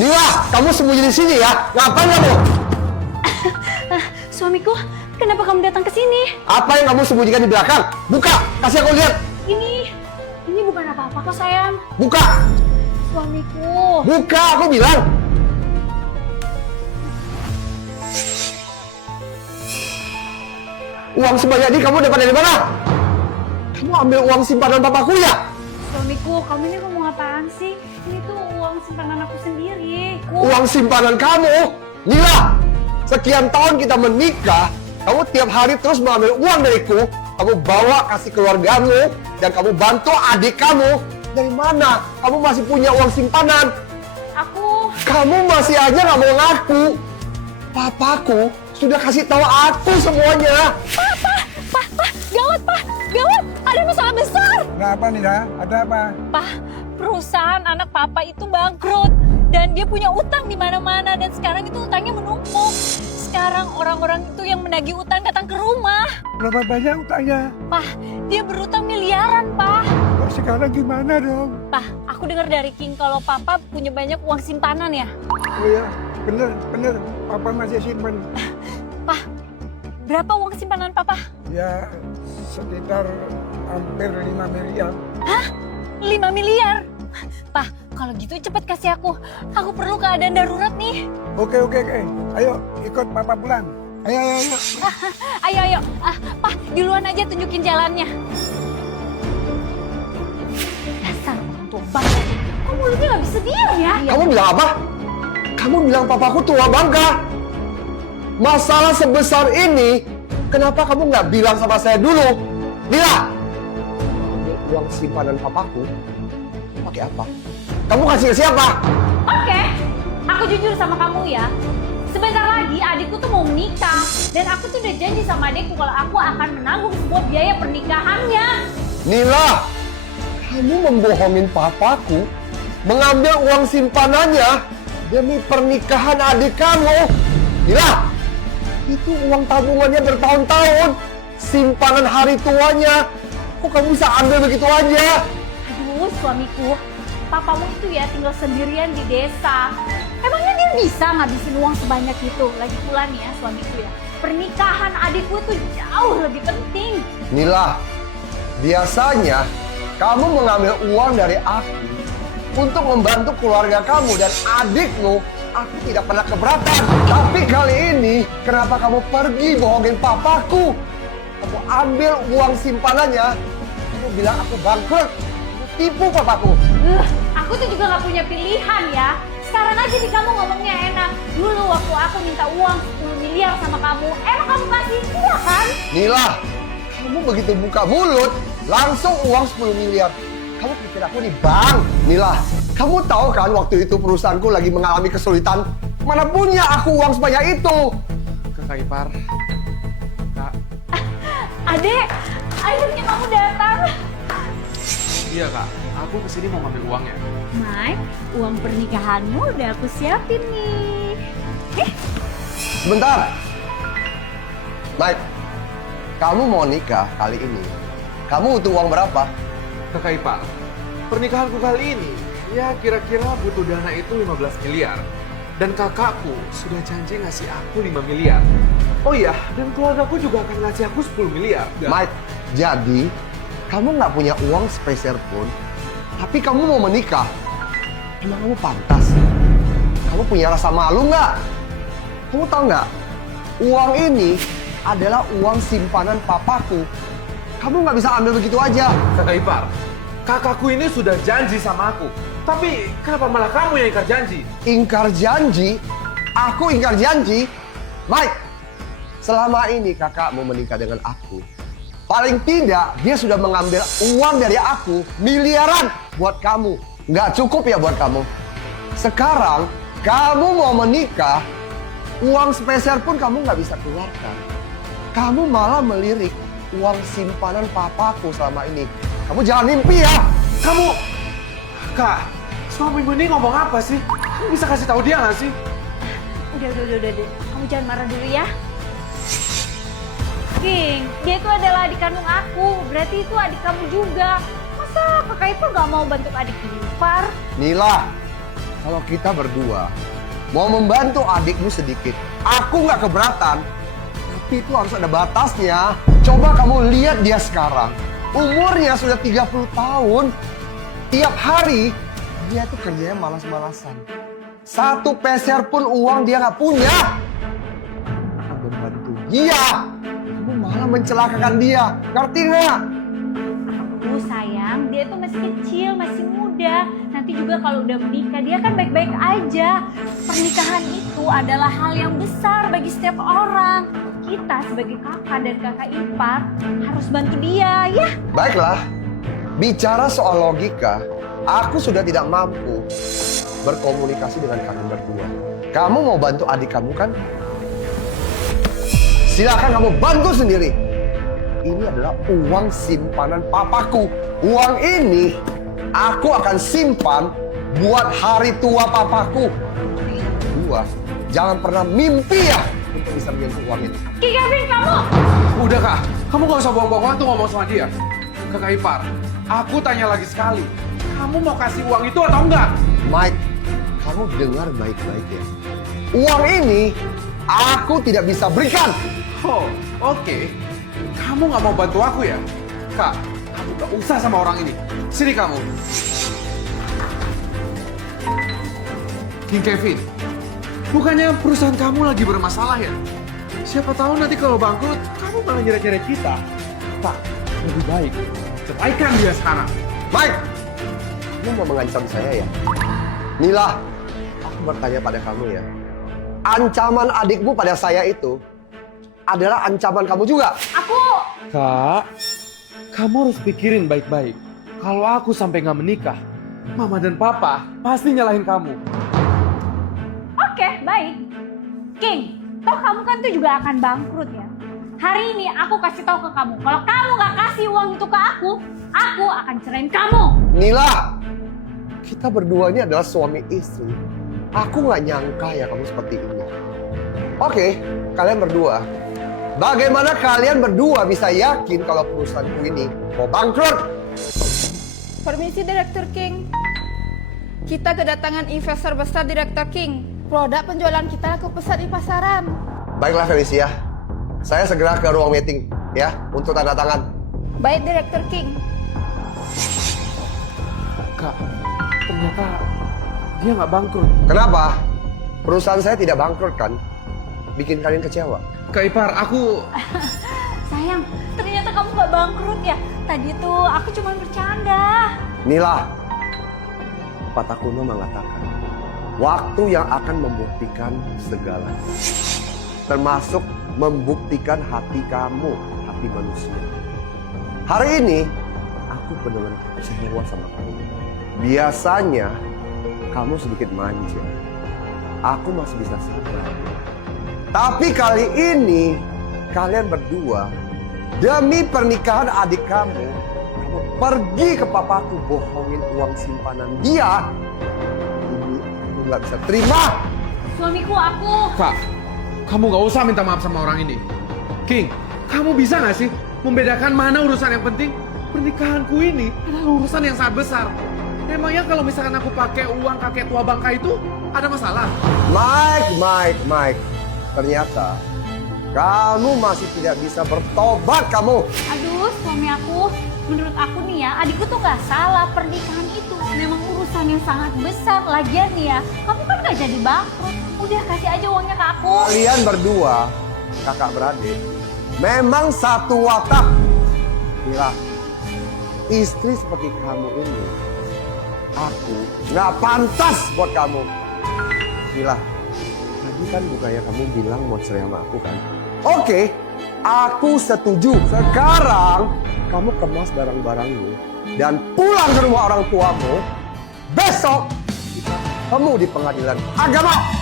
Nila, kamu sembunyi di sini ya? Ngapain kamu? Suamiku, kenapa kamu datang ke sini? Apa yang kamu sembunyikan di belakang? Buka, kasih aku lihat. Ini bukan apa-apa kok sayang. Buka, Suamiku. buka, aku bilang. Uang sebanyak ini kamu dapat dari mana? Kamu ambil uang simpanan papaku ya? Suamiku, kamu ini ngomong apaan sih? Ini tuh uang simpanan aku sendiri. Uang simpanan kamu? Nila, sekian tahun kita menikah, kamu tiap hari terus mengambil uang dariku. Kamu bawa kasih keluargamu, dan kamu bantu adik kamu. Dari mana? Kamu masih punya uang simpanan. Kamu masih aja nggak mau ngaku. Papaku sudah kasih tahu aku semuanya. Gawat, Pak! Gawat! Ada masalah besar! Kenapa nih, Dah? Ada apa? Pak, perusahaan anak Papa itu bangkrut. Dan dia punya utang di mana-mana. Dan sekarang itu utangnya menumpuk. Sekarang orang-orang itu yang menagih utang datang ke rumah. Berapa banyak utangnya? Pak, dia berutang miliaran, Pak. Kok sekarang gimana dong? Pak, aku dengar dari King kalau Papa punya banyak uang simpanan ya. Oh ya, bener. Papa masih simpen. Pak, berapa uang simpanan Papa? Ya, sekitar hampir 5 miliar. Hah? 5 miliar? Pak, kalau gitu cepet kasih aku. Aku perlu keadaan darurat nih. Oke. Ayo, ikut Papa pulang. Ayo. Ayo. Pak, duluan aja tunjukin jalannya. Dasar orang tua bangga. Kok mulutnya nggak bisa diam ya? Kamu bilang apa? Kamu bilang papaku tua bangka. Masalah sebesar ini, kenapa kamu nggak bilang sama saya dulu? Nila, uang simpanan papaku, pakai apa? Kamu kasih ke siapa? Oke, aku jujur sama kamu ya. Sebentar lagi adikku tuh mau menikah. Dan aku tuh udah janji sama adikku kalau aku akan menanggung semua biaya pernikahannya. Nila, kamu membohongin papaku, mengambil uang simpanannya demi pernikahan adik kamu. Nila, itu uang tabungannya bertahun-tahun, simpanan hari tuanya. Kok kamu bisa ambil begitu aja? Aduh, suamiku, papamu itu ya tinggal sendirian di desa. Emangnya dia bisa ngabisin uang sebanyak itu? Lagi pula nih ya suamiku ya, pernikahan adikku itu jauh lebih penting. Nila, biasanya kamu mengambil uang dari aku untuk membantu keluarga kamu dan adikmu. Aku tidak pernah keberatan. Tapi kali ini, kenapa kamu pergi bohongin papaku? Kamu ambil uang simpanannya, kamu bilang aku bangkrut. Kamu tipu papaku. Aku tuh juga gak punya pilihan ya. Sekarang aja nih kamu ngomongnya enak. Dulu waktu aku minta uang 10 miliar sama kamu, emang kamu kasih? Iya kan? Nila, kamu begitu buka mulut, langsung uang 10 miliar. Kamu pikir aku di bank? Nila, kamu tahu kan waktu itu perusahaanku lagi mengalami kesulitan? Mana punya aku uang sebanyak itu? Kakak Ipar. Kak. Adek, akhirnya kamu datang. Iya kak, aku kesini mau ngambil uangnya. Mike, uang pernikahanmu udah aku siapin nih. Sebentar. Mike, kamu mau nikah kali ini. Kamu butuh uang berapa? Kakak Ipar, pernikahanku kali ini ya kira-kira butuh dana itu 15 miliar. Dan kakakku sudah janji ngasih aku 5 miliar. Oh iya, dan keluargaku juga akan ngasih aku 10 miliar. Mike, jadi kamu nggak punya uang sepeser pun, tapi kamu mau menikah. Emang kamu pantas? Kamu punya rasa malu nggak? Kamu tahu nggak? Uang ini adalah uang simpanan papaku. Kamu nggak bisa ambil begitu aja. Kakak Ipar, kakakku ini sudah janji sama aku. Tapi kenapa malah kamu yang ingkar janji? Ingkar janji? Aku ingkar janji? Mike, selama ini kakak mau menikah dengan aku. Paling tidak, dia sudah mengambil uang dari aku miliaran buat kamu. Nggak cukup ya buat kamu. Sekarang, kamu mau menikah, uang sepeser pun kamu nggak bisa keluarkan. Kamu malah melirik uang simpanan papaku selama ini. Kamu jangan mimpi ya. Kak, suamimu ini ngomong apa sih? Kamu bisa kasih tahu dia nggak sih? Udah. Kamu jangan marah dulu ya. King, dia itu adalah adik kandung aku. Berarti itu adik kamu juga. Masa kakak Ipar gak mau bantu adik Ipar? Nila, kalau kita berdua mau membantu adikmu sedikit, aku nggak keberatan. Tapi itu harus ada batasnya. Coba kamu lihat dia sekarang. Umurnya sudah 30 tahun. Tiap hari dia tuh kerjanya malas-malasan. Satu peser pun uang dia nggak punya. Akan membantu dia. Kamu malah mencelakakan dia. Ngerti nggak? Sayang, dia tuh masih kecil, masih muda. Nanti juga kalau udah menikah, dia kan baik-baik aja. Pernikahan itu adalah hal yang besar bagi setiap orang. Kita sebagai kakak dan kakak ipar harus bantu dia, ya. Baiklah, bicara soal logika, aku sudah tidak mampu berkomunikasi dengan kalian berdua. Kamu mau bantu adik kamu kan? Silakan kamu bantu sendiri. Ini adalah uang simpanan papaku. Uang ini aku akan simpan buat hari tua papaku. Dua, jangan pernah mimpi ya untuk bisa menyentuh uang ini. Ki Kevin, kamu! Udah kak, kamu gak usah bohong-bohong waktu ngomong sama dia. Kakak ipar, aku tanya lagi sekali. Kamu mau kasih uang itu atau enggak? Mike, kamu dengar baik-baik ya. Uang ini aku tidak bisa berikan. Oh, oke. Kamu gak mau bantu aku ya? Kak, kamu gak usah sama orang ini. Sini kamu. King Kevin, bukannya perusahaan kamu lagi bermasalah ya? Siapa tahu nanti kalau bangkrut, kamu malah nyeret-nyeret kita. Kak, lebih baik ceraikan dia sekarang. Mike, kamu mau mengancam saya ya? Mila, aku bertanya pada kamu ya. Ancaman adikmu pada saya itu adalah ancaman kamu juga. Kak, kamu harus pikirin baik-baik. Kalau aku sampai nggak menikah, Mama dan Papa pasti nyalahin kamu. Oke, baik. King, toh kamu kan tuh juga akan bangkrut ya. Hari ini aku kasih tahu ke kamu, kalau kamu gak kasih uang itu ke aku akan cerain kamu. Nila, kita berdua ini adalah suami istri. Aku nggak nyangka ya kamu seperti ini. Oke, kalian berdua. Bagaimana kalian berdua bisa yakin kalau perusahaanku ini mau bangkrut? Permisi Direktur King. Kita kedatangan investor besar Direktur King. Produk penjualan kita laku pesat di pasaran. Baiklah Felicia, saya segera ke ruang meeting ya untuk tanda tangan. Baik Direktur King. Kak, ternyata dia nggak bangkrut. Kenapa? Perusahaan saya tidak bangkrut kan? Bikin kalian kecewa. Kak Ipar, aku... Sayang, ternyata kamu gak bangkrut ya. Tadi tuh aku cuma bercanda. Nila, patah kuno mengatakan, waktu yang akan membuktikan segala, termasuk membuktikan hati kamu, hati manusia. Hari ini, aku benar-benar kecewa sama kamu. Biasanya, kamu sedikit manja. Aku masih bisa sabar. Tapi kali ini, kalian berdua, demi pernikahan adik kamu pergi ke papaku bohongin uang simpanan dia. Ini aku nggak bisa terima. Suamiku aku. Kak, kamu nggak usah minta maaf sama orang ini. King, kamu bisa nggak sih membedakan mana urusan yang penting? Pernikahanku ini adalah urusan yang sangat besar. Emangnya kalau misalkan aku pakai uang kakek tua bangka itu, ada masalah? Mike. Ternyata kamu masih tidak bisa bertobat kamu. Aduh, suami aku. Menurut aku nih ya, adikku tuh gak salah. Pernikahan itu memang urusan yang sangat besar. Lagian nih ya, kamu kan gak jadi bangkrut. Udah kasih aja uangnya ke aku. Kalian berdua, kakak beradik, memang satu watak. Mila, istri seperti kamu ini, aku nggak pantas buat kamu. Mila, tadi kan bukannya kamu bilang mau cerai sama aku kan? Oke, aku setuju. Sekarang kamu kemas barang-barangmu dan pulang ke rumah orang tuamu. Besok kamu di pengadilan agama.